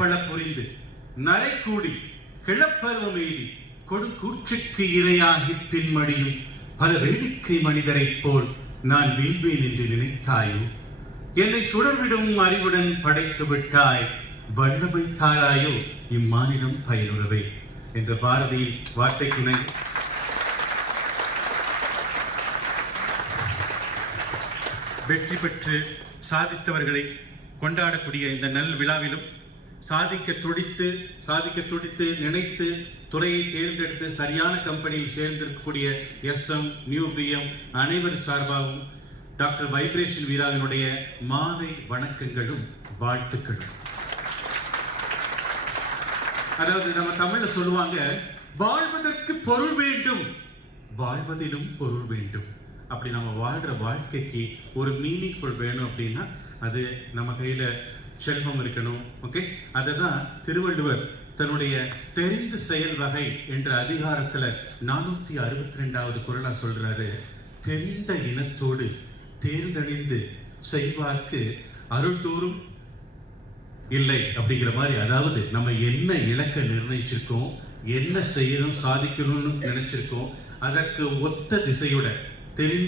பல புரிந்து நரை கூடி கிளப்பருவம் எய்தி கொடுங்கூற்றுக்கு இரையாகி பின்மடியும் பல வேடிக்கை மனிதரைப் போல் நான் வீழ்வேன் என்று நினைத்தாயோ? என்னை சுடர்விடும் அறிவுடன் படைத்து விட்டாய், வல்லமை தாராயோ இம்மானிடம் பயிருறவே என்ற பாரதியின் வார்த்தைக்கிணை வெற்றி பெற்று சாதித்தவர்களை கொண்டாடக்கூடிய இந்த நல் விழாவிலும் சாதிக்க துடித்து நினைத்து துறையை தேர்ந்தெடுத்து சரியான கம்பெனியில் சேர்ந்திருக்கக்கூடிய SM நியூ BM அனைவர் சார்பாகவும் டாக்டர் வைப்ரேஷன் வீராவினுடைய மாலை வணக்கங்களும் வாழ்த்துக்களும். அதாவது நம்ம தமிழ்ல சொல்லுவாங்க, வாழ்வதற்கு பொருள் வேண்டும், வாழ்வதிலும் பொருள் வேண்டும். அப்படி நம்ம வாழ்ற வாழ்க்கைக்கு ஒரு மீனிங்ஃபுல் வேணும் அப்படின்னா அது நம்ம கையில செல்வம் இருக்கணும். ஓகே, அதுதான் திருவள்ளுவர் தன்னுடைய தெரிந்து செயல் வகை என்ற அதிகாரத்துல 462வது குறளா சொல்றாரு, தெரிந்த இனத்தோடு தேர்ந்தணிந்து செய்வார்க்கு அருள் தோறும் இல்லை அப்படிங்கிற மாதிரி. அதாவது நம்ம என்ன இலக்கை நிர்ணயிச்சிருக்கோம், என்ன செய்யணும் சாதிக்கணும்னு நினைச்சிருக்கோம், அதற்கு ஒத்த திசையோட தெரிந்து